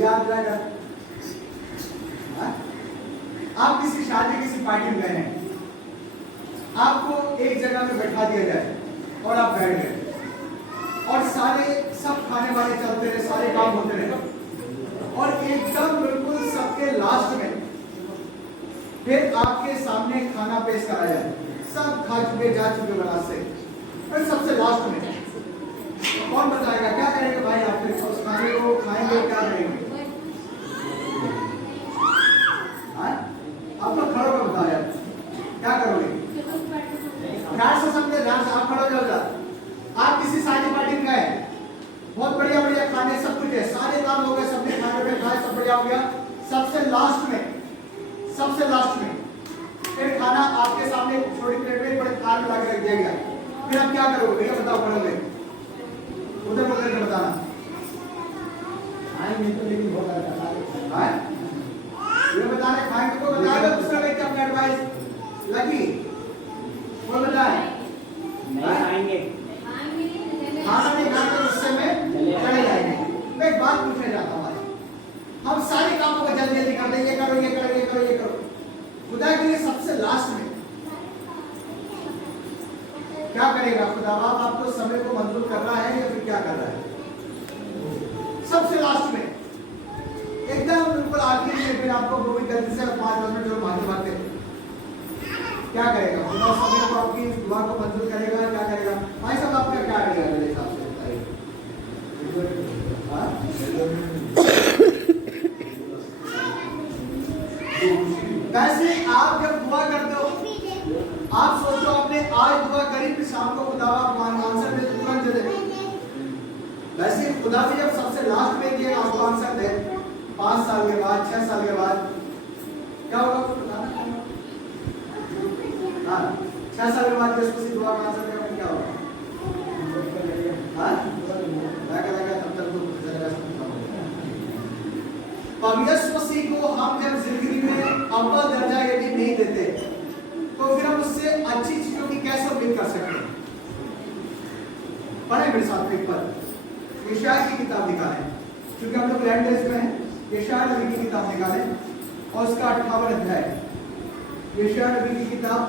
याद रहेगा। आप किसी शादी किसी पार्टी में गए हैं, आपको एक जगह में बैठा दिया जाए और आप बैठ गए और सारे सब खाने वाले चलते रहे, सारे काम होते रहे और एकदम बिल्कुल सबके लास्ट में फिर आपके सामने खाना पेश करा जाए, सब खा चुके जा चुके बना से, फिर सबसे लास्ट में कौन बताएगा क्या करेंगे भाई? आप फिर उस खाने को खाएंगे, क्या करेंगे? आप लोग खड़े हो बताओ यार, क्या करोगे? ध्यान से समझे, ध्यान से आप खड़े हो जाओ। आप किसी शादी पार्टी में गए, बहुत बढ़िया बढ़िया खाने सब कुछ है, सारे काम हो गए, सबने खाने पे खाए, सब बढ़िया हो गया। सबसे लास्ट में फिर खाना आपके सामने छोटी प्लेट में बड़े थाल में लाके रख दिया गया, फिर आप क्या करोगे भैया? बताओ, करोगे उधर बोल करके बताना। नहीं तो लेकिन बहुत है ये बताने खाएंगे तो बताएगा, दूसरा व्यक्ति अपना एडवाइस लगी वो बताए नहीं खाएंगे, खाना नहीं खाते गुस्से में चले जाएंगे। मैं एक बात पूछने जाता हूँ, हम सारे कामों को जल्दी जल्दी करते हैं, ये करो ये करो ये करो ये करो, खुदा के लिए सबसे लास्ट में क्या करेगा? खुदा बाप आपको समय को मंजूर कर रहा है या फिर क्या कर रहा है? सबसे लास्ट में एकदम बिल्कुल आखिर में फिर आपको वो भी जल्दी से 5 मिनट जो भागते क्या करेगा? खुदा समय को आपकी दुआ को मंजूर करेगा, क्या करेगा? भाई साहब आपका क्या आइडिया है मेरे हिसाब से बताइए। वैसे आप जब दुआ करते हो, आप सोचो आपने आज दुआ करी, फिर शाम को खुदा आंसर दे तुरंत दे दे। वैसे खुदा भी जब सबसे लास्ट में दिए आपको आंसर दे, 5 साल के बाद 6 साल के बाद क्या होगा? हाँ 6 साल के बाद यीशु मसीह दुआ का आंसर देगा, क्या होगा? हाँ लगा तब तक तो यीशु मसीह को हम जब जिंदगी में अव्वल दर्जा यदि नहीं देते तो फिर हम उससे अच्छी चीजों की कैसे उम्मीद कर सकते हैं? पढ़े मेरे साथ एक पर यशायाह की किताब निकालें, क्योंकि हम लोग लैंड टेस्ट में हैं। यशायाह नबी की किताब निकालें और उसका 58 अध्याय, यशायाह नबी की किताब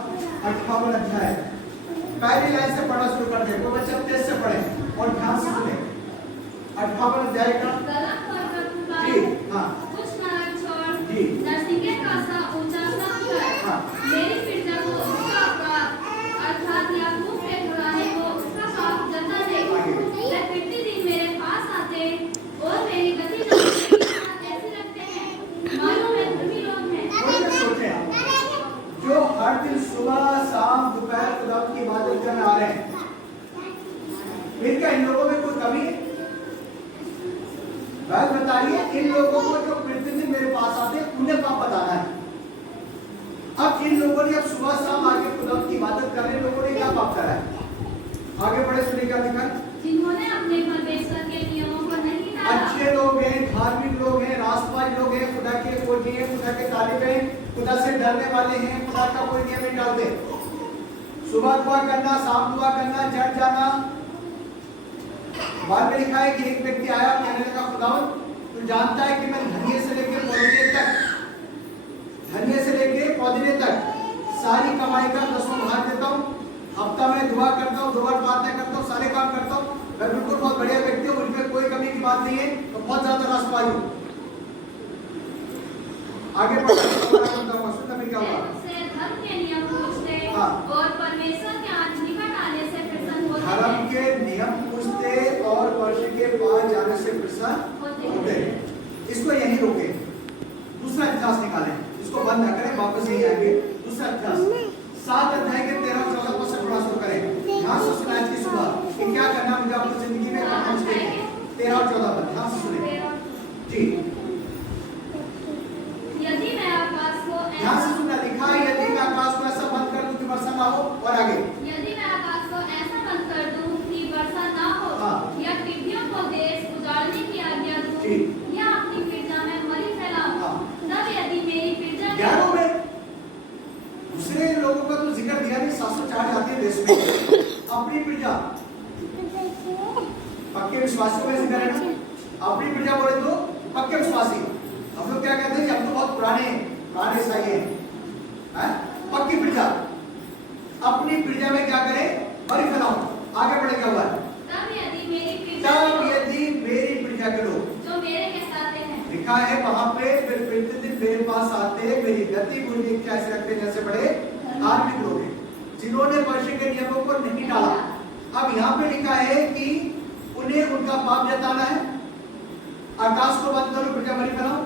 58 अध्याय पहली लाइन से पढ़ना शुरू कर दें। तो बच्चे तेज से पढ़ें और ध्यान से सुने। 58 अध्याय का जी हाँ जी मेरी प्रजा को उसका अपराध अर्थात याकूब के घराने को उसका पाप जता दे। वे प्रतिदिन मेरे पास आते और मेरी गति ऐसे लगते हैं मानो वे धर्मी लोग हैं। जो हर दिन सुबह शाम दोपहर खुदा की इबादत करने आ रहे हैं, फिर क्या इन लोगों में कोई कमी है? बात बताइए, इन लोगों को जो प्रतिदिन मेरे पास आते हैं उन्हें पाप बताना है। अब इन लोगों ने अब सुबह शाम आके खुदा की इबादत कर रहे लोगों ने क्या पाप करा है? आगे बढ़े, सुनिए क्या लिखा है। जिन्होंने अपने परमेश्वर के नियमों को नहीं टाला। अच्छे लोग हैं, धार्मिक लोग हैं, रास्तबाज लोग हैं, खुदा के खोजी हैं, खुदा के तालिब हैं, खुदा से डरने वाले हैं, खुदा का कोई नियम नहीं डालते। सुबह दुआ करना, शाम दुआ करना, चढ़ जाना। बाद में लिखा है कि एक व्यक्ति आया, कहने लगा खुदावन तू जानता है कि मैं धनिये से लेकर पौधे तक सारी कमाई का 10वां भाग देता हूँ। हफ्ता में दुआ करता हूँ, 2 बार प्रार्थना करता हूँ, सारे काम करता हूँ। मैं बिल्कुल बहुत बढ़िया व्यक्ति हूँ, मुझमें कोई कमी की बात नहीं है, तो बहुत ज्यादा रास्ता हूँ। आगे क्या हुआ? धर्म के नियम पूछते और परमेश्वर के आज निकट आने से प्रसन्न होते। धर्म के नियम पूछते और परमेश्वर के पास जाने से प्रसन्न होते। इसको यही रोके, दूसरा इतिहास निकालें, इसको बंद न करें, वापस यही आएंगे। दूसरा इतिहास 7 अध्याय के 13-14 पद से थोड़ा शुरू करें। ध्यान से सुना आज की सुबह कि क्या करना मुझे अपनी जिंदगी में करना चाहिए। 13 और 14 पद ध्यान से सुने जी। यदि मैं आकाश को ध्यान से सुनना, लिखा है यदि मैं आकाश को ऐसा बंद कर दूं कि वर्षा ना हो, और आगे यदि मैं आकाश को ऐसा बंद कर दूं कि वर्षा ना हो, या पृथ्वी को देश उजाड़ने की आज्ञा दूं, या अपनी प्रजा में मरी फैलाऊं, तब यदि मेरी प्रजा ग्यारह में दूसरे लोगों का तो जिक्र दिया नहीं, 704 जाती है देश में, अपनी प्रजा पक्के विश्वासियों का जिक्र है ना, अपनी प्रजा बोले तो पक्के विश्वासी। हम लोग क्या कहते हैं कि हम तो बहुत पुराने ईसाई हैं। पक्की प्रजा, अपनी प्रजा में क्या करें? बड़ी फैलाओ। आगे बढ़े क्या हुआ? तब यदि मेरी प्रजा के लोग जो मेरे कहलाते हैं, लिखा है वहां पे, फिर प्रतिदिन मेरे पास आते, मेरी गति मुझे इच्छा ऐसे रखते जैसे बड़े धार्मिक लोग हैं, जिन्होंने मनुष्य के नियमों को नहीं डाला। अब यहाँ पे लिखा है कि उन्हें उनका पाप जताना है, आकाश को बंद करो, प्रजा बड़ी बनाओ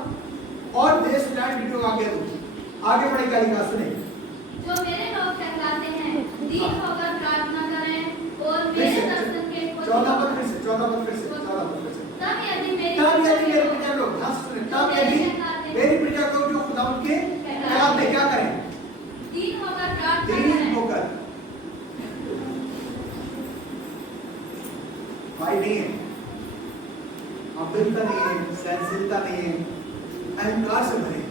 और देश उजाड़ वीडियो आगे दो। आगे बढ़े क्या लिखा सुने? जो मेरे लोग कहलाते हैं, दीन होकर प्रार्थना करें और मेरे दर्शन के 14 पद फिर से। तब यदि मेरे प्रजा लोग, तब यदि मेरी प्रजा लोग जो खुदा उनके कहलाते क्या करें? दीन होकर प्रार्थना दीन करें। होकर, भाई नहीं है, अभिलता नहीं है, सहनशीलता नहीं है, अहंकार से भरे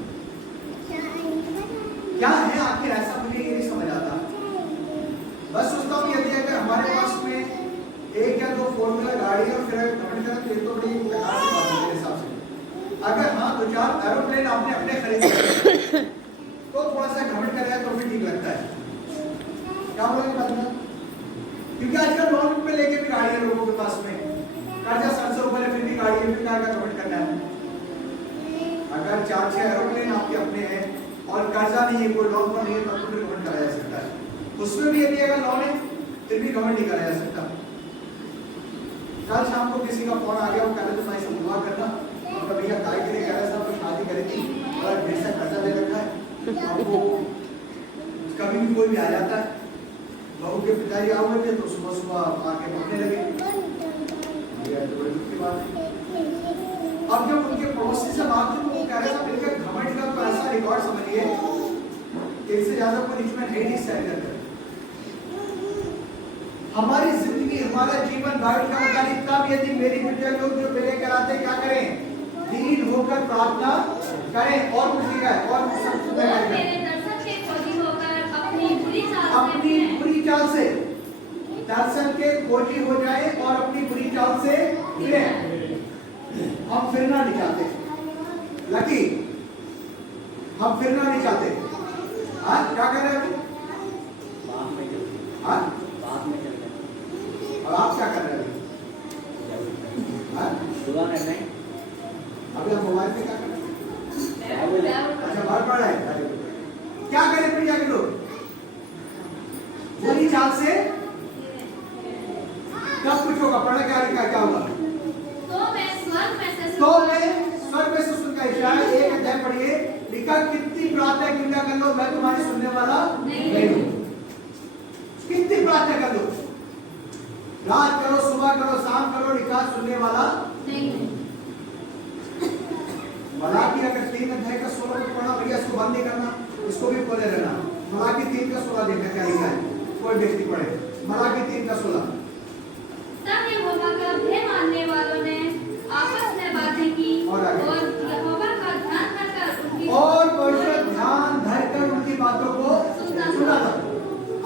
क्या है आखिर? ऐसा मुझे ये नहीं समझ आता। बस सोचता हूँ यदि अगर हमारे पास में एक या दो फोर व्हीलर गाड़ी और फिर घमंड करें तो ये तो बड़ी बेकार सी बात है मेरे हिसाब से। अगर हाँ दो चार एरोप्लेन आपने अपने खरीदे तो थोड़ा सा घमंड करेगा तो फिर ठीक लगता है। क्या बोलेंगे बात में? क्योंकि आजकल लोन पे लेके भी गाड़ी है लोगों के पास में, कर्जा 700 रुपए है फिर भी गाड़ी है, फिर कार का घमंड करना है। अगर 4-6 एरोप्लेन आपके अपने हैं और कर्जा नहीं है, कोई लोन पर नहीं है, तब तो फिर घमंड कराया जा सकता है। उसमें भी यदि अगर लोन है फिर भी घमंड नहीं कराया जा सकता। कल शाम को किसी का फोन आ गया, वो कह रहे थे भाई से दुआ करना, तो भैया गाय के लिए कह रहे थे आपको शादी करी थी और ढेर सा कर्जा ले रखा है, आपको कभी भी कोई भी आ जाता है। बहू के पिताजी आ हुए थे तो सुबह सुबह आके बोलने लगे, तो बड़ी दुख की बात है। अब जब उनके पड़ोसी से बात हुई तो वो कह रहे थे इनका घमंड का तो ऐसा रिकॉर्ड समझिए कि इससे ज्यादा कोई रिचमेंट है नहीं स्टैंड करते। हमारी जिंदगी, हमारा जीवन बाइबल का मुताबिक, तब यदि मेरी प्रजा लोग जो मेरे कहलाते क्या करें? दीन होकर प्रार्थना करें। और कुछ लिखा है, और कुछ सब और मेरे दर्शन के खोजी होकर अपनी बुरी चाल से दर्शन के खोजी हो जाए और अपनी बुरी चाल से फिरें। हम फिरना नहीं चाहते लकी, हम फिरना नहीं चाहते। हाँ क्या कर रहे हैं? हाँ और आप क्या कर रहे हैं? अभी हम मोबाइल पे क्या कर रहे हैं? अच्छा बाहर पढ़ रहे हैं। क्या करें प्रिया के लोग? बुरी चाल से कब कुछ होगा? पढ़ना क्या लिखा, क्या होगा? तो मैं स्वर्ग में से सुनकर इशारा 1 अध्याय पढ़िए, लिखा कितनी प्रार्थना क्यों ना कर लो, मैं तुम्हारी सुनने वाला नहीं हूं। कितनी प्रार्थना कर लो, रात करो, सुबह करो, शाम करो, लिखा सुनने वाला नहीं। मलाकी अगर 3 अध्याय का 16 को पढ़ा भैया, इसको बंद नहीं करना, इसको भी खोले रहना। मलाकी 3 का 16 देखना क्या लिखा है, कोई व्यक्ति पढ़े मलाकी 3 का 16। तब यहोवा का भय मानने वालों ने आपस में बातें की और यहोवा का ध्यान धरकर उनकी बातों को सुना था।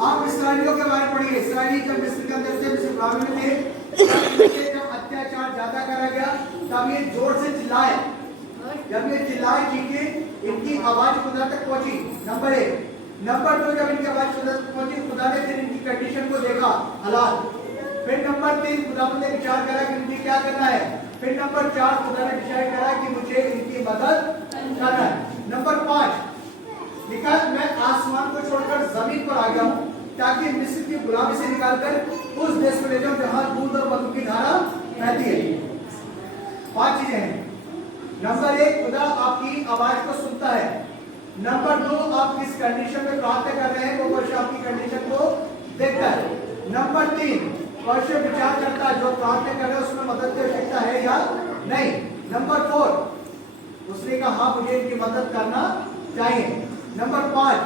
आप इस्राएलियों के बारे में पढ़िए। इस्राएली जब मिस्र के अंदर थे, मिस्र गुलामी में थे, जब अत्याचार ज्यादा करा गया तब ये जोर से चिल्लाए। जब ये चिल्लाए चीखें, इनकी आवाज खुदा तक पहुंची, नंबर 1। नंबर 2, जब इनकी आवाज खुदा तक पहुंची, खुदा ने फिर इनकी कंडीशन को देखा, हालात। फिर नंबर 3, खुदा ने विचार करा कि मुझे क्या करना है। फिर नंबर 4, खुदा ने डिसाइड करा कि मुझे इनकी मदद करना है। नंबर 5 लिखा, मैं आसमान को छोड़कर जमीन पर आ गया हूं ताकि मिस्र की गुलामी से निकालकर उस देश में ले जाऊं जहां दूध और मधु की धारा बहती है। 5 चीजें हैं। नंबर 1, खुदा आपकी आवाज को सुनता है। नंबर 2, आप किस कंडीशन में प्रार्थना कर रहे हैं वो परमेश्वर आपकी कंडीशन को देखता है। नंबर 3, परमेश्वर विचार करता है जो प्रार्थना कर रहे हैं उसमें मदद की आवश्यकता है या नहीं। नंबर 4, उसने कहा हाँ मुझे इनकी मदद करना चाहिए। नंबर 5,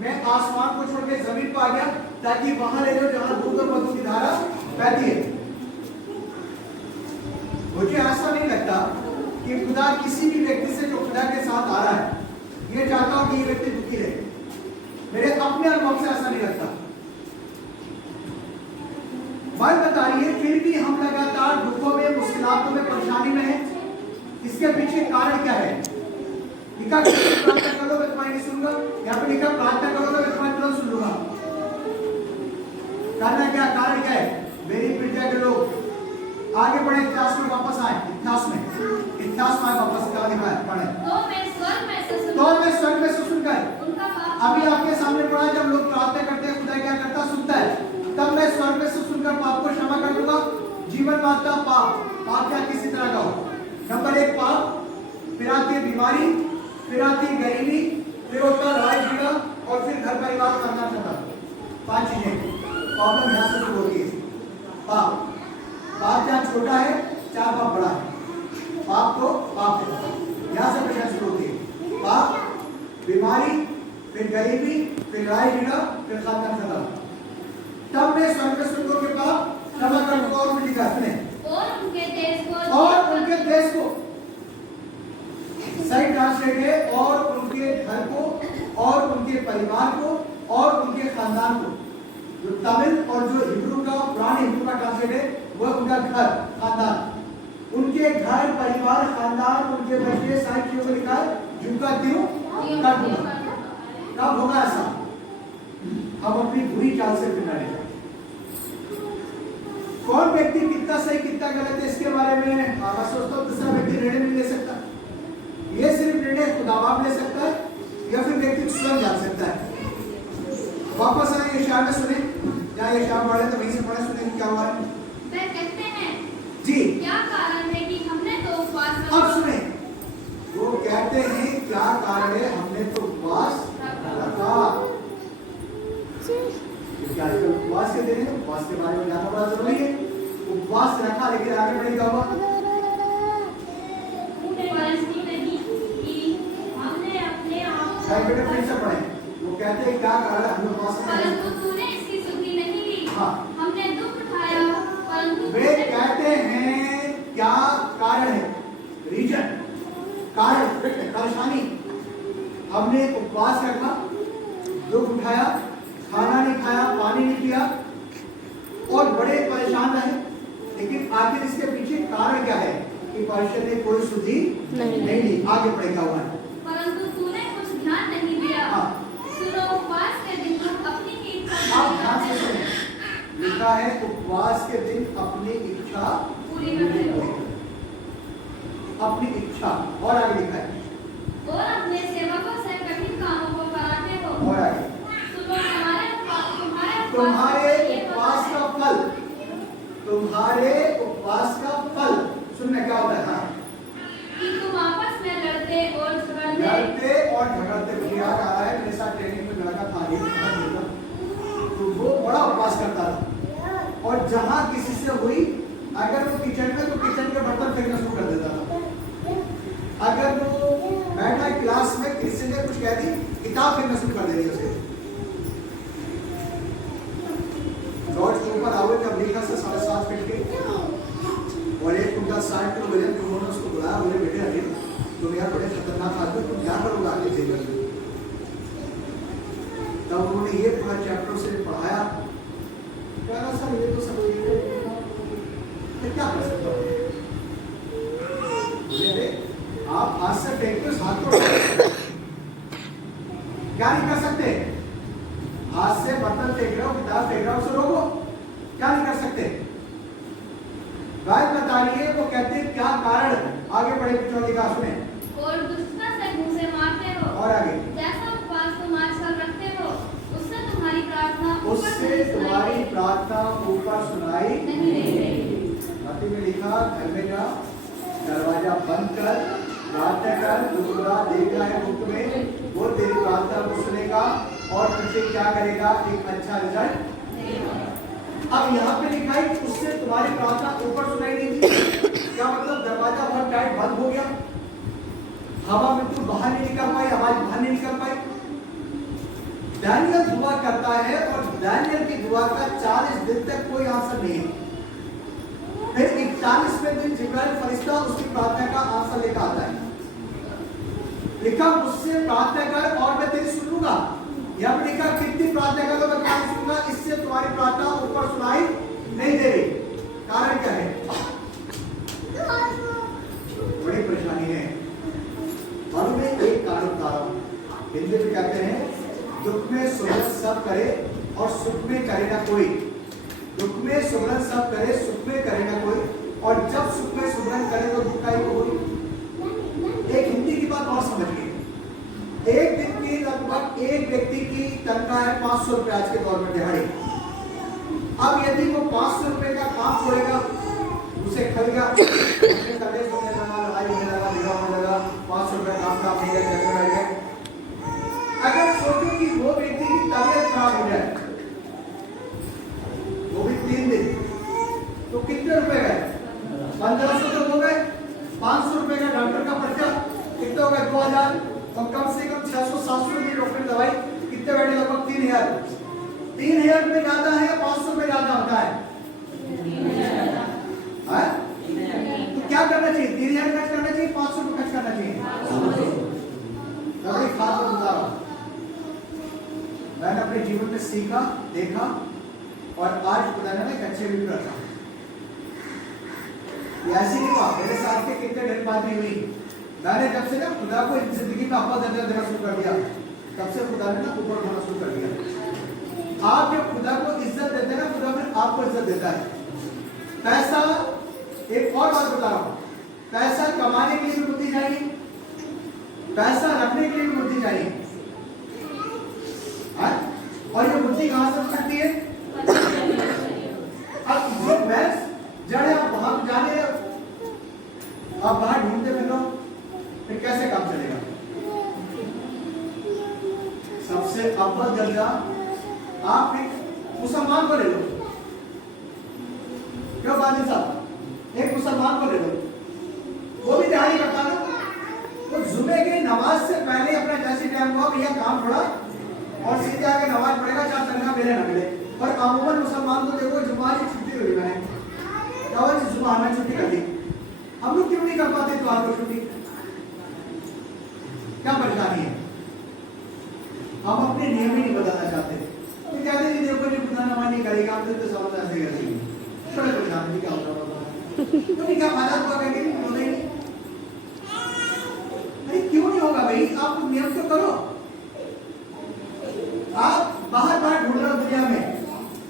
मैं आसमान को छोड़ के जमीन पर आ गया ताकि वहां ले जाओ जहां दूध और मधु की धारा बहती है। मुझे ऐसा नहीं लगता कि खुदा किसी भी व्यक्ति से जो खुदा के साथ आ रहा है ये चाहता हूं कि ये व्यक्ति दुखी रहे। मेरे अपने अनुभव से ऐसा नहीं लगता। बात बताइए, फिर भी हम लगातार दुखों में, मुश्किलों में, परेशानी में हैं। इसके पीछे कारण क्या है? लिखा प्रार्थना करो मैं तुम्हारी नहीं सुनूंगा, यहाँ पे लिखा प्रार्थना करो तो मैं तुम्हारी तुरंत सुन लूंगा। करना क्या, कारण क्या है? मेरी प्रजा के लोग आगे बढ़े, इतिहास में वापस आए, इतिहास में आए वापस, क्या लिखा है पढ़े। तो मैं स्वर्ग में से सुनकर उनका पाप, अभी आपके सामने पढ़ा, जब लोग प्रार्थना करते हैं खुदा क्या करता, सुनता है। तब मैं स्वर्ग में से सुनकर पाप को क्षमा कर दूंगा। जीवन माता पाप क्या किसी तरह का हो? नंबर 1 पाप, फिर आती है बीमारी, फिर आती है गरीबी, फिर होता है लड़ाई झगड़ा, और फिर घर परिवार करना चाहता। 5 चीजें प्रॉब्लम यहाँ से शुरू होती है। पाप जहाँ छोटा है, 4 पाप बड़ा है। पाप तो पाप है, यहाँ से परेशानी शुरू होती है। पाप, बीमारी, फिर गरीबी, फिर लड़ाई झगड़ा, फिर खानदान खत्म। तब मैं स्वर्ग में सुनकर के पाप क्षमा कर दूंगा, और लिखा है और उनके देश को सही ट्रांसलेट है, और उनके घर को, और उनके परिवार को, और उनके खानदान को। जो तमिल और जो हिब्रू का, पुराने हिब्रू का ट्रांसलेट है, वह उनका घर, खानदान, उनके घर परिवार खानदान, उनके बच्चे, सारी चीजों को लिखा है। जिनका त्यों कर दूंगा। कब होगा ऐसा? हम अपनी बुरी चाल से फिर नहीं। कौन व्यक्ति कितना सही कितना गलत है इसके बारे में मैं सोचता हूँ दूसरा व्यक्ति निर्णय नहीं ले सकता। ये सिर्फ निर्णय खुदा बाप ले सकता है, या फिर व्यक्ति स्वयं जान सकता है। वापस आए यशायाह में सुने, जहाँ यशायाह पढ़े तो वहीं से पढ़े, सुने क्या हुआ है। वे कहते हैं जी, क्या कारण है कि हमने तो उपवास रखा। अब सुने, वो कहते हैं क्या कारण है, हमने तो उपवास रखा। क्योंकि आजकल उपवास के दिन है, उपवास के बारे में जानना बड़ा जरूरी है। उपवास रखा, लेकिन आगे बढ़े क्या हुआ? बेटे फिर से पढ़े। वो कहते हैं क्या कारण है, हमने उपवास रखा। परंतु तूने इसकी सुधि नहीं ली। हाँ, हमने दुख उठाया, परंतु वे कहते हैं क्या कारण है, रीजन, कारण, परेशानी। हमने उपवास रखा, दुख उठाया, खाना नहीं खाया, पानी नहीं पिया, और बड़े परेशान रहे। लेकिन आखिर इसके पीछे कारण क्या है कि परमेश्वर ने कोई सुधि नहीं ली। आगे बढ़े क्या हुआ है? परंतु तूने कुछ ध्यान नहीं दिया। हाँ। सुनो, उपवास के दिन अपनी ही इच्छा आप ध्यान से सुने, लिखा है उपवास के दिन अपनी इच्छा पूरी करते हो। अपनी इच्छा, और आगे लिखा है और अपने सेवकों से कठिन कामों को कराते हो। और आगे सुनो, तुम्हारे उपवास का फल, तुम्हारे उपवास का फल सुनने क्या होता है? हाँ, कि तुम आपस में लड़ते और झगड़ते। मुझे याद आ रहा है, मेरे साथ ट्रेनिंग में लड़का था, तो वो बड़ा उपवास करता था, और जहां किसी से हुई, अगर वो किचन में, तो किचन के बर्तन फेंकना शुरू कर देता था। अगर वो बैठा क्लास में, किसी ने कुछ कह दी, किताब फेंकना शुरू कर देगी उसे। जॉर्ज के ऊपर आवे जब लिखा से 7.5 फीट के, और एक उनका 60 किलो वजन, तो उन्होंने उसको बुलाया, बोले बेटे अरे तुम यार बड़े खतरनाक आदमी, तुम क्या करोगे आगे जीवन में? तब उन्होंने ये पूरा चैप्टर से पढ़ाया, कहा सर ये तो सब क्या कर सकते हो? आप हाथ से फेंकते हो, हाथ को क्या नहीं कर सकते? हाथ से बर्तन फेंक रहे हो, किताब फेंक रहे हो, उसे रोको, क्या नहीं कर सकते? बात बता रही है, वो कहते हैं क्या कारण। आगे बढ़े, पिछों लिखा सुने। और दुष्टता से मुंह से मारते हो। और आगे, जैसा उपवास तुम आजकल रखते हो, उससे तुम्हारी प्रार्थना ऊपर सुनाई नहीं देगी। मत्ती में लिखा, घर में जा, दरवाजा बंद कर, प्रार्थना कर, दूसरा देख रहा है मुफ्त में, वो तेरी प्रार्थना को सुनेगा और तुझे क्या करेगा, एक अच्छा रिजल्ट। अब यहाँ पे लिखा है कि उससे तुम्हारी प्रार्थना ऊपर सुनाई नहीं दी। क्या मतलब? दरवाजा बहुत टाइट बंद हो गया, हवा बिल्कुल बाहर नहीं निकल पाई, आवाज बाहर नहीं निकल पाई। दानियल दुआ करता है, और दानियल की दुआ का 40 दिन तक कोई आंसर नहीं है। फिर 41वें दिन जिब्राइल फरिश्ता उसकी प्रार्थना का आंसर लेकर आता है। लिखा मुझसे प्रार्थना कर और मैं तेरी सुन लूंगा। यहाँ पे लिखा कितनी प्रार्थना करो मैं तुम्हारी सुनूंगा, इससे तुम्हारी प्रार्थना ऊपर सुनाई नहीं दे रही। कारण क्या है? बड़ी परेशानी हिंदी में कहते हैं दुख में सुमरन सब करे और सुख में करे ना कोई। दुख में सुमरन सब करे, सुख में करे ना कोई, और जब सुख में सुमरन करे तो दुख का ही कोई। एक हिंदी की बात और समझिए। एक दिन की लगभग एक व्यक्ति की तनख्वाह है 500 रुपए आज के दौर में दिहाड़ी। अब यदि वो 500 रुपए का काम छोड़ेगा, उसे खलेगा, कलेश होने लगा, लड़ाई होने लगा, झगड़ा होने लगा, 500 रुपए काम नहीं है, अगर सोचो कि वो व्यक्ति की तबीयत खराब हो जाए, वो भी 3 दिन, तो कितने रुपए गए? 1500 तो हो गए। 500 रुपए का डॉक्टर का पर्चा कितने हो गए? 2000, और कम से कम 600-700 की डॉक्टर दवाई कितने बैठे? लगभग 3000। 3000 रुपए ज्यादा है या 500 रुपए ज्यादा होता है? तो क्या करना चाहिए? 3000 खर्च करना चाहिए, 500 रुपए खर्च करना चाहिए? बड़ी खास बात बता रहा हूं, मैंने अपने जीवन में सीखा, देखा, और आज खुदा ने एक अच्छे भी रखा। ऐसी नहीं हुआ, मेरे साथ के कितने ढेर बातें हुई। मैंने जब से ना खुदा को जिंदगी में अपना दर्जा देना शुरू कर दिया, तब से खुदा ने ना ऊपर उठाना शुरू कर दिया। आप जब खुदा को इज्जत देते हैं ना, खुदा फिर आपको इज्जत देता है। पैसा, एक और बात बता रहा हूं, पैसा कमाने के लिए भी बुद्धि चाहिए, पैसा रखने के लिए भी बुद्धि चाहिए। और ये बुद्धि कहां से मिलती है? अब जो भैंस जड़े आप वहां जाने, आप बाहर ढूंढते फिरो, फिर कैसे काम चलेगा? सबसे अव्वल दर्जा आप एक मुसलमान को ले लो। क्यों बादल साहब? एक मुसलमान को ले लो, वो भी दिहाड़ी करता ना, तो जुमे की नमाज से पहले अपना जैसे टाइम हुआ भैया काम छोड़ा और सीधे आके नमाज पढ़ेगा, चाहे तनख्वाह मिले ना मिले। पर अमूमन मुसलमान को देखो, जुम्मा की छुट्टी हुई, मैंने जुम्मा में छुट्टी कर दी। हम लोग क्यों नहीं कर पाते त्योहार को छुट्टी? क्या परेशानी है? हम अपने नियम ही नहीं बदलना चाहते। तो कहते हैं देखो जी खुदा नमाज नहीं करेगा, हम तो समझ ऐसे करेंगे। बड़े परेशान क्या होता है? तो क्या फायदा हुआ कहेंगे नहीं? अरे क्यों नहीं होगा भाई? आप नियम तो करो। आप बाहर ढूंढ रहे हो दुनिया में,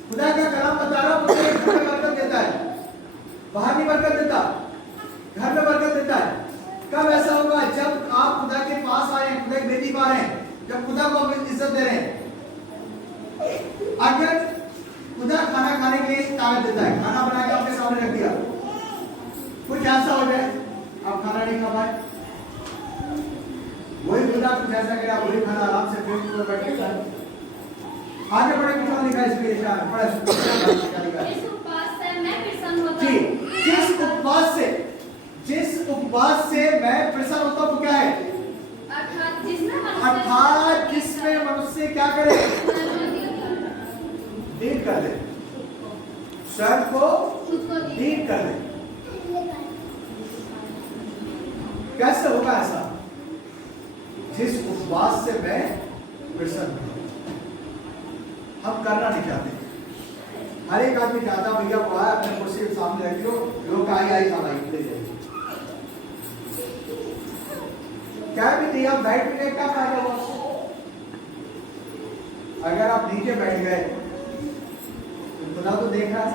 खुदा का कलाम बता रहा हूं, घर में बरकत देता है, बाहर नहीं बरकत देता, घर में बरकत देता है। कब ऐसा होगा? जब आप खुदा के पास आए, खुदा की बेटी पा रहे हैं, जब खुदा को आप इज्जत दे रहे हैं। अगर खुदा खाना खाने के लिए ताकत देता है, खाना बना के आपके सामने रख दिया, कुछ ऐसा हो जाए आप खाना नहीं खा पाए, वही खुदा कुछ ऐसा करा, वही खाना आराम से पेट में बैठ के खाए। आगे बढ़े, कुछ लिखा है इसके इशारा बड़ा इस उपवास से मैं प्रसन्न होता हूं। जिस उपवास से मैं प्रसन्न होता हूं, क्या है? अर्थात जिसमें मनुष्य क्या करे? दीन कर दे, स्वयं को दीन कर दे। कैसे होगा ऐसा? जिस उपवास से मैं प्रसन्न हूं। हम करना नहीं चाहते। हर एक आदमी चाहता भैया वो आए, अपने कुर्सी के सामने रख लो, लोग आई था भाई ले जाइए। क्या भी नहीं, आप बैठ भी गए, क्या फायदा हुआ? अगर आप नीचे बैठ गए तो खुदा तो देख रहा है।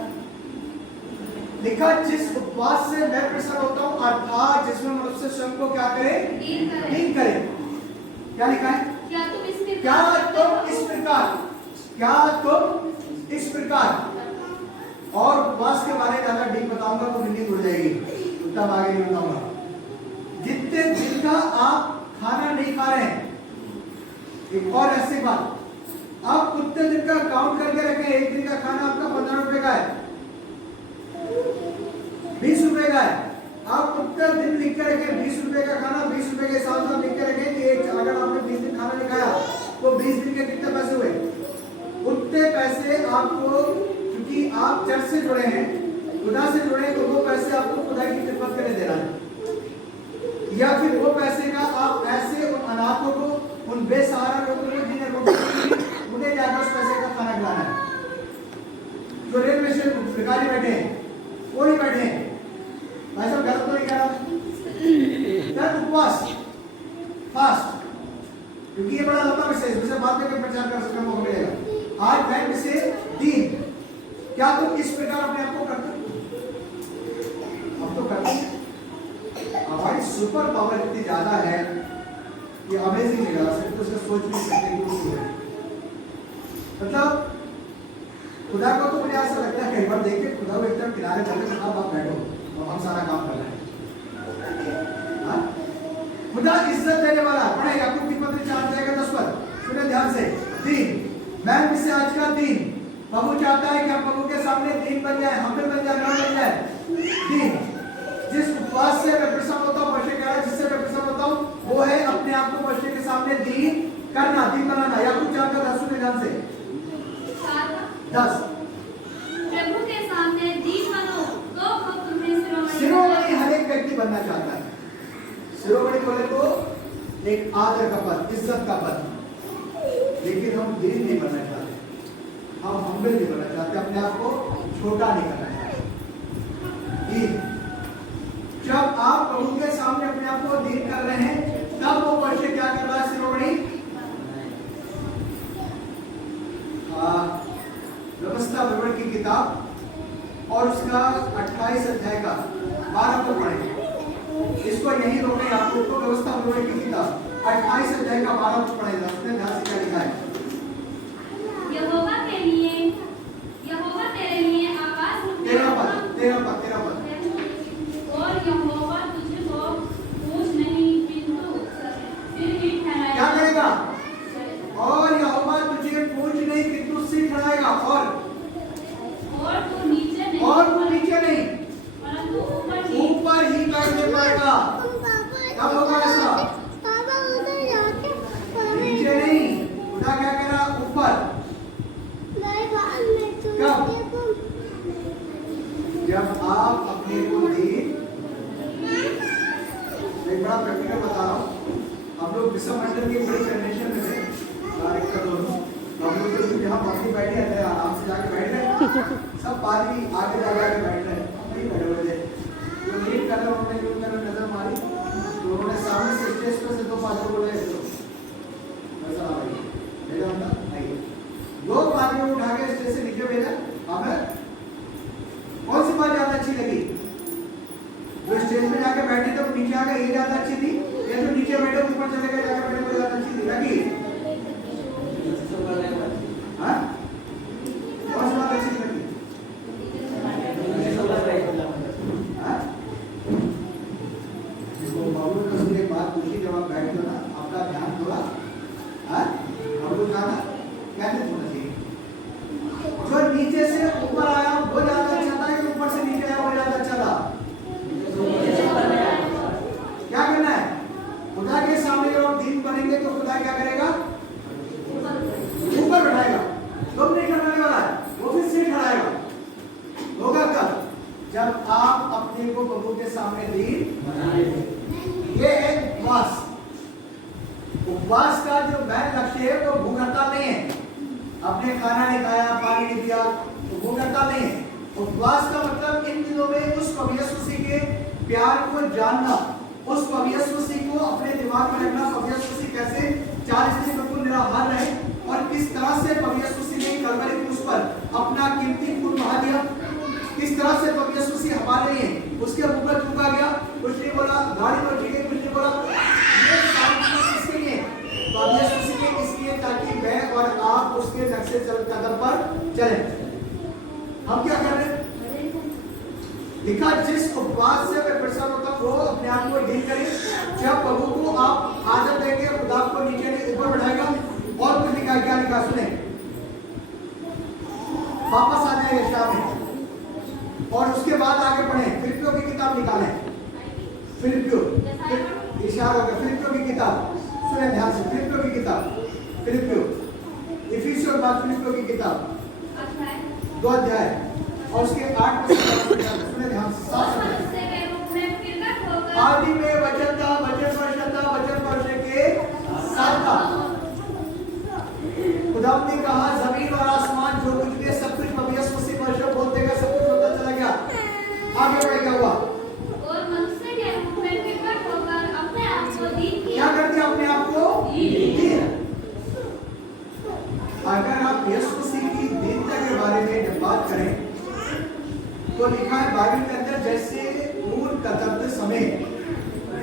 लिखा जिस उपवास से मैं प्रसन्न होता हूं, अर्थात जिसमें मनुष्य स्वयं को क्या करे? दीन करे। क्या लिखा है? क्या तुम इस प्रकार और उपवास के बारे में ज्यादा डीप बताऊंगा तो नींद उड़ जाएगी, तब आगे नहीं बताऊंगा। जितने दिन का आप खाना नहीं खा रहे हैं, एक और ऐसी बात, आप उतने दिन का काउंट करके रखें। एक दिन का खाना आपका 15 रुपए का है, 20 रुपए का है, आप उतना दिन लिख के रखें। 20 रुपए का खाना 20 रुपए के हिसाब से लिख के रखें कि अगर आपने 20 दिन खाना नहीं खाया तो 20 दिन के कितने पैसे हुए? उतने पैसे आपको, क्योंकि आप चर्च से जुड़े हैं, खुदा से जुड़े हैं, तो वो पैसे आपको खुदा की खिदमत करने देना है। या फिर वो पैसे का आप ऐसे उन अनाथों को, उन बेसहारा लोगों को जिन्हें उन्हें जाकर उस पैसे का खाना खिलाना है। जो रेलवे स्टेशन भिखारी बैठे हैं, वो नहीं बैठे हैं, भाई साहब गलत तो नहीं कह रहा। उपवास फास्ट क्योंकि ये बड़ा लंबा विषय है, इसमें बाद में प्रचार कर सकने का मौका मिलेगा। आज मैं विषय 3, क्या तुम इस प्रकार अपने आप को करते हो? अब तो करते हैं। हमारी सुपर पावर इतनी ज्यादा है कि अमेजिंग है, सिर्फ तो उसका सोच नहीं सकते कि वो है। मतलब खुदा को तो मुझे ऐसा लगता है कई बार देख के खुदा को एकदम किनारे पर बैठो और हम सारा काम कर रहे हैं। हाँ? खुदा इज्जत देने वाला। पढ़े याकूब की पत्री 4:10 सुने ध्यान से। 3 मैं विषय आज का 3 प्रभु चाहता है कि हम प्रभु के सामने दीन बन जाए, हम बन जाए, ना बन जाए। 3 जिस उपवास से मैं प्रसन्न होता हूँ, पौष्टिक कह रहा है, जिससे मैं प्रसन्न होता हूँ वो है अपने आप को पौष्टिक के सामने दीन करना, दीन बनाना। याकूब 4:10 सुने ध्यान से। 10 प्रभु के सामने दीन बनो तो वो तुम्हें शिरोमणि हर एक व्यक्ति बनना चाहता है। शिरोमणि बोले तो एक आदर का पद, इज्जत का पद, लेकिन हम दीन नहीं बनना चाहते, हम हम्बल नहीं बनना चाहते, अपने आप को छोटा नहीं करना चाहते। दीन, जब आप प्रभु के सामने अपने आप को दीन कर रहे हैं, तब वो वर्ष क्या कर रहा है? शिरोमणि व्यवस्था विवरण की किताब और उसका 28 अध्याय का 12 को पढ़ेंगे। इसको यही रोके, आपको व्यवस्था विवरण की किताब 28 अध्याय का 12 को पढ़ेगा। उसमें ध्यान से क्या लिखा है? यहोवा तेरे लिए आकाश में 13 पद और यहोवा तुझको पूछ नहीं किंतु सिर ही ठहराएगा। क्या करेगा? और यहोवा तुझे पूछ नहीं किंतु सिर ठहराएगा। और तू नीचे नहीं परंतु ऊपर ही करने पाएगा। कब होगा ऐसा? नीचे नहीं, खुदा क्या कह रहा? ऊपर। कब? जब आप अपने को दीन, एक बड़ा प्रैक्टिकल बता रहा हूँ। हम लोग विश्व मंडल की बड़ी कंडीशन में थे, डायरेक्टर दोनों हम लोग यहाँ पब्लिक बैठे थे, आराम से जाके बैठ रहे, सब पादरी आगे जाके बैठ रहे, नहीं बैठे हुए थे। जो लीड कर रहे उन्होंने नजर मारी, तो उन्होंने सामने से स्टेज पर से 2 पादरी बोले, ऐसा आइए। 2 पादरियों को उठा के स्टेज से नीचे भेजा। हमें कौन सी बात ज्यादा अच्छी लगी? जो स्टेज पे जाके बैठे थे वो नीचे आ गए, ये ज्यादा अच्छी थी, या जो नीचे बैठे ऊपर चले गए जाके बैठे वो ज्यादा अच्छी थी? लगी? हाँ? कौन सी बात अच्छी लगी? हाँ? जिसको बाबू ने उसने एक बात पूछी, जब आप बैठते हो ना, आपका ध्यान थोड़ा आपको ध्यान कैसे होना चाहिए? जो नीचे से ऊपर आया वो ज्यादा अच्छा था, कि ऊपर से नीचे आया वो ज्यादा अच्छा था? क्या करना है? खुदा के सामने जब आप दीन बनेंगे तो खुदा क्या करेगा? ऊपर बैठाएगा। तुम नहीं करने वाला है, वो भी सिर खड़ाएगा। होगा कब? जब आप अपने को प्रभु के सामने दीन बनाएंगे। ये है उपवास। उपवास का जो मेन लक्ष्य है वो भूख हड़ताल नहीं है, आपने खाना नहीं खाया, पानी नहीं पिया तो भूख हड़ताल नहीं है। उपवास का मतलब इन दिनों में उस प्रभु यीशु मसीह के प्यार को जानना, उस प्रभु यीशु मसीह को अपने दिमाग में रखना। प्रभु यीशु मसीह कैसे 40 दिन बिल्कुल निराहार रहे और किस तरह से प्रभु यीशु मसीह ने कलवरी क्रूस पर अपना कीमती खून बहा दिया, किस तरह से प्रभु यीशु मसीह हमारे लिए उसके ऊपर झुका गया, कुछ नहीं बोला, गाड़ी में उठ गई, कुछ नहीं बोला। ये सारी चीजें किसके लिए? प्रभु यीशु मसीह के इसलिए ताकि मैं और आप उसके नक्शे कदम पर चले। हम क्या कर रहे हैं? लिखा जिस उपवास से मैं प्रसन्न होता हूं वो अपने आप को डील करें। जब प्रभु को आप आदत देंगे, खुदा को नीचे नहीं ऊपर बढ़ाएगा। और कुछ लिखा, क्या लिखा सुने, वापस आ जाए यशाया में और उसके बाद आगे बढ़े। फिलिप्पियों की किताब निकालें, फिलिप्पियों इशारा हो गया। फिलिप्पियों की किताब सुने ध्यान से, फिलिप्पियों की किताब, फिलिप्पियों इफिसियों बाद फिलिप्पियों की किताब 2 अध्याय और उसके 8 सुने ध्यान से। 7 आदि में वचन था, वचन वर्षन था, वचन वर्ष के साथ था। खुदा ने कहा जमीन और आसमान जो कुछ भी सब कुछ प्रभु यीशु मसीह वर्षों बोलते गए, सब कुछ होता चला गया। आगे बढ़े क्या हुआ? और मनुष्य के रूप में प्रकट होकर अपने आप को दीन किया। क्या कर दिया? अपने आप को दीन। जैसे ऊन कतरते समय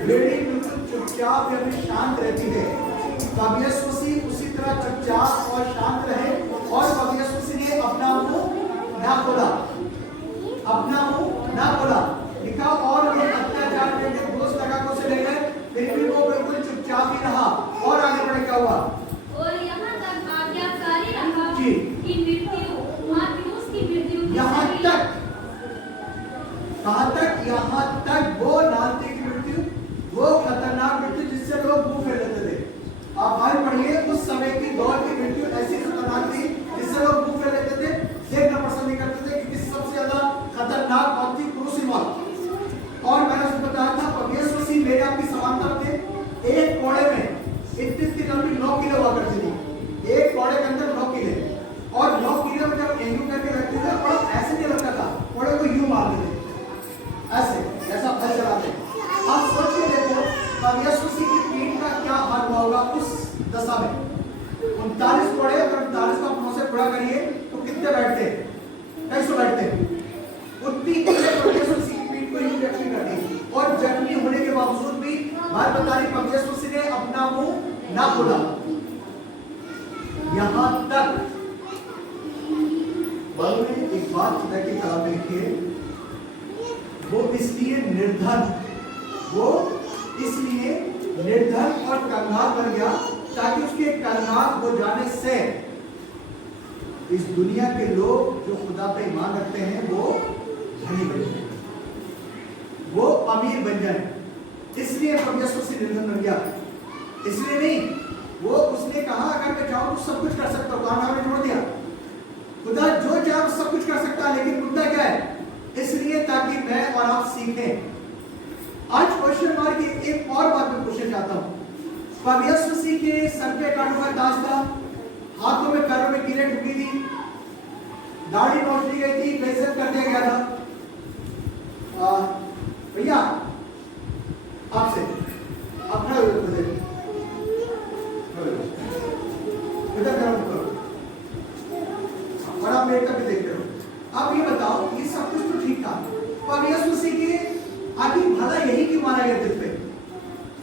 भेड़ी बिल्कुल चुपचाप या फिर शांत रहती है, प्रभु यीशु मसीह उसी तरह चुपचाप और शांत रहे और प्रभु यीशु मसीह ने अपना मुंह ना खोला, अपना मुंह ना खोला। लिखा और लोग अत्याचार करके दोष लगाकर उसे ले गए, फिर भी वो बिल्कुल चुपचाप ही रहा। और आगे बढ़े क्या हुआ? और यहाँ तक आज्ञाकारी रहा जी। कि मृत्यु मार्क्यूस की मृत्यु की यहाँ सही- तक, कहाँ तक? यहाँ तक वो नास्तिक की मृत्यु, वो खतरनाक मृत्यु जिससे लोग मुंह फेर लेते थे। आप आगे पढ़िए, उस समय की दौर की मृत्यु ऐसी खतरनाक थी जिससे लोग मुंह फेर लेते थे, देखना पसंद नहीं करते थे, क्योंकि सबसे ज्यादा खतरनाक मौत थी क्रूसी मौत। और मैंने उसको बताया था प्रभु यीशु मसीह मेरे आपकी समानता थे। एक कोड़े में इतनी लंबी 9 किलो हुआ करती थी, एक कोड़े के अंदर 9 किले, और 9 किलो में जब यूं करके रखते थे और ऐसे नहीं लगता था, कोड़े को यूं मारते थे ऐसे, जैसा फल चलाते। आप सोचिए, देखो प्रभु यीशु मसीह की पीठ का क्या हाल हुआ होगा उस दशा में। 39 कोड़े, अगर 39 को आप 9 से पूरा करिए तो कितने बैठते? 250 बैठते। उतनी प्रभु यीशु मसीह की पीठ को यूं जख्मी कर दी, और जख्मी होने के बावजूद भी बात बता रही प्रभु यीशु मसीह ने अपना मुंह ना खोला। यहां तक बाइबल में एक बात खुदा की किताब में लिखी है, वो इसलिए निर्धन, वो इसलिए निर्धन और कंगाल बन गया ताकि उसके कंगाल हो जाने से इस दुनिया के लोग जो खुदा पे ईमान रखते हैं वो धनी बन जाए, वो अमीर बन जाए। इसलिए प्रभु यीशु मसीह निर्धन बन गया, इसलिए नहीं। वो उसने कहा अगर मैं चाहूं तो सब कुछ कर सकता हूं, काम ने छोड़ दिया। खुदा जो चाहे सब कुछ कर सकता है, लेकिन मुद्दा क्या है? इसलिए ताकि मैं और आप सीखें। आज क्वेश्चन मार्क की एक और बात मैं पूछना चाहता हूं। प्रभु यीशु मसीह के सर पे कांटों का ताज था, हाथों में पैरों में कीलें ठुकी थी, दाढ़ी नोच ली गई थी, बेइज्जत कर दिया गया था। भैया आपसे आप खड़े हो जाइए, इधर करो और आप मेरे कभी देखते रहो। आप ये बताओ, ये सब कुछ तो ठीक था, प्रभु यीशु मसीह के आखिर भला यही क्यों मारा गया दिल पे?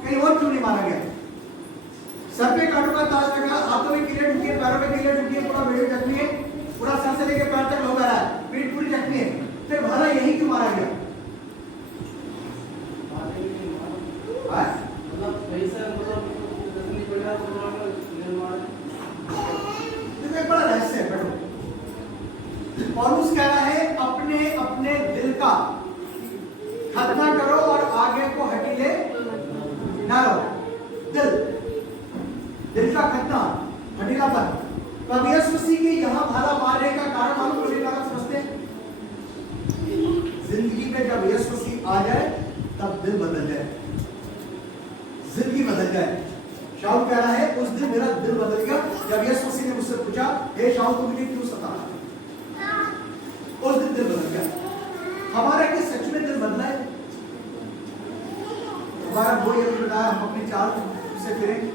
कहीं और क्यों नहीं मारा गया? सर पे कांटों का ताज लगा, हाथों में कीलें ठुकी, पैरों में कीलें ठुकी, पूरा वीडियो जख्मी है, पूरा सर से लेकर पैर तक लोग आ रहा है, पीठ पूरी जख्मी है, फिर भला यही क्यों मारा गया? एक बड़ा रहस्य है, बैठो। पौलुस कह रहा है अपने अपने दिल का खतना करो और आगे को हटीले ना रहो। दिल का खतना, हटीलापन। प्रभु यीशु मसीह के यहाँ भाला मारने का कारण मालूम कोई ना समझते हैं? जिंदगी में जब यीशु मसीह आ जाए तब दिल बदल जाए, जिंदगी बदल जाए। शाऊल कह रहा है उस दिन मेरा दिल बदल गया जब यीशु मसीह ने मुझसे पूछा, हे शाऊल तू मुझे क्यों सताता? उस दिन दिल बदल गया। हमारा क्या सच में दिल बदला है? हमारा वो ये बताया हम अपनी चाल से फिरें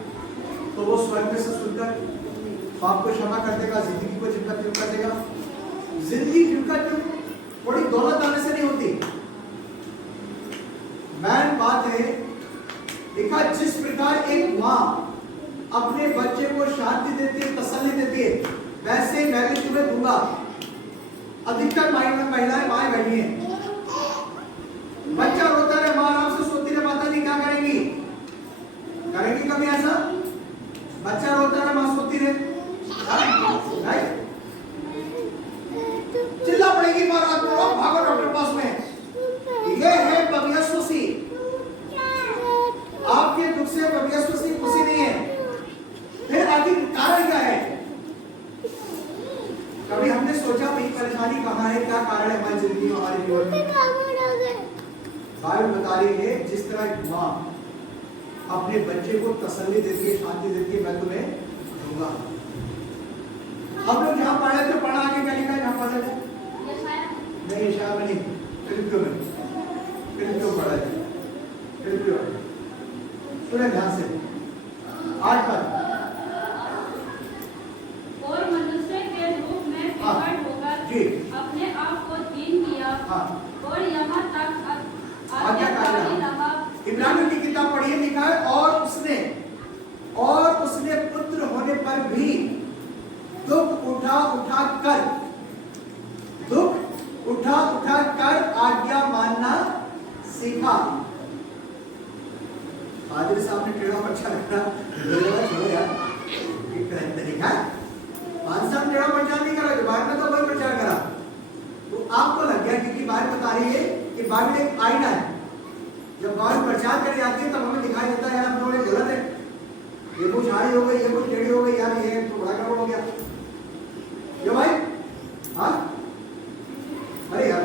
तो वो स्वयं से सुनकर पाप को क्षमा कर देगा, जिंदगी को जिंदा क्यों कर देगा। जिंदगी जिनका क्यों थोड़ी दौलत आने से नहीं होती। मैन बात है, देखा जिस प्रकार एक माँ अपने बच्चे को शांति देती है, तसल्ली देती है, वैसे मैं भी तुम्हें दूंगा। अधिकतर महिलाएं माएं बैठी हैं, बच्चा रोता रहे, माँ आराम से सोती रहे, माता जी क्या करेंगी? करेंगी कभी ऐसा? बच्चा रोता रहे, माँ सोती रहे, चिल्ला पड़ेगी माँ रात को, भागो डॉक्टर पास में। ये है प्रभु यीशु मसीह। आपके दुख से प्रभु यीशु मसीह खुशी नहीं है। फिर आखिर कारण क्या है? कभी हमने सोचा भाई परेशानी कहाँ है, क्या कारण है हमारी जिंदगी में, हमारे जीवन में? बाइबल बता रही है जिस तरह एक माँ अपने बच्चे को तसल्ली देती है, शांति देती है, मैं तुम्हें दूंगा। हम लोग जहाँ पढ़े थे, पढ़ा आगे क्या लिखा है जहाँ पढ़े थे? नहीं यशायाह में नहीं, फिलिप्पियों में। फिलिप्पियों पढ़ा है, फिलिप्पियों। सुने ध्यान से 8 पर। और मनुष्य के रूप में प्रकट होकर जी अपने आप को दीन किया हाँ और यहाँ तक पादरी साहब ने टेढ़ा प्रचार करा, छोड़ो यार, तरीका पादरी साहब टेढ़ा प्रचार नहीं करा, बाइबल में तो वही प्रचार करा। तो आपको लग गया क्योंकि बाइबल बता रही है कि बाइबल एक आईना है। जब बाइबल प्रचार करी जाती है तब हमें दिखाई देता है यार हम लोग गलत है, ये कुछ हारी हो गई, ये कुछ टेढ़ी हो गई, यार ये तो बड़ा गड़बड़ हो गया क्यों भाई? हाँ अरे यार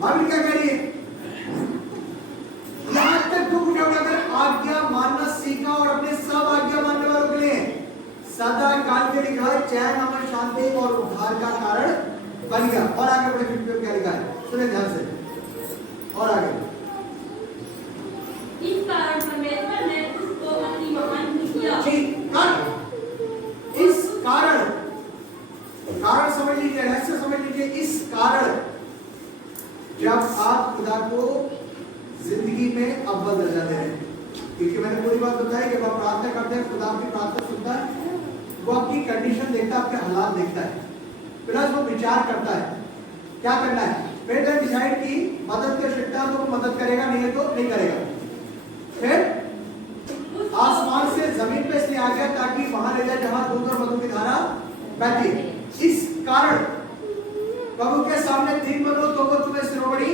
बाइबल क्या कह रही है? यहां तक दुख उठाकर आज्ञा मानना सीखा और अपने सब आज्ञा मानने वालों के लिए सदा काल के लिखा है, चैन अमन शांति और उद्धार का कारण बन गया। और आगे बढ़े फिर क्या लिखा है सुने ध्यान से, और आगे इस कारण परमेश्वर ने उसको अपनी महान किया। इस कारण, कारण समझ लीजिए, रहस्य समझ लीजिए। इस कारण जब आप खुदा को जिंदगी में अव्वल दर्जा दे रहे हैं, क्योंकि मैंने पूरी बात बताई कि आप प्रार्थना करते हैं, खुदा आपकी प्रार्थना सुनता है, वो आपकी कंडीशन देखता है, आपके हालात देखता है, प्लस वो विचार करता है क्या करना है। फिर जब डिसाइड की मदद की आवश्यकता तो वो मदद करेगा, नहीं है तो नहीं करेगा। फिर आसमान से जमीन पे इसलिए आ गया ताकि वहां ले जाए जहां दूध और मधु की धारा बहती है। इस कारण प्रभु के सामने दिन बनो तो वो तुम्हें शिरोमणि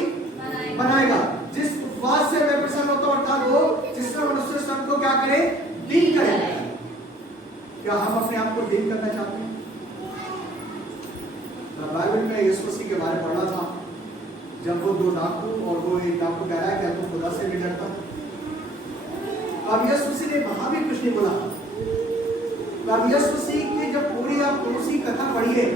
बनाएगा। जिस उपवास से वे प्रसन्न होता अर्थात वो जिससे मनुष्य संग को क्या करे, डील करे। क्या हम अपने आप को डील करना चाहते हैं? बाइबल में यीशु मसीह के बारे में पढ़ा था, जब वो दो डाकू और वो एक डाकू कह रहा है क्या तुम खुदा से नहीं डरता? अब यीशु मसीह ने वहां भी कुछ नहीं बोला। अब यीशु मसीह की जब पूरी आप उसी कथा पढ़ी है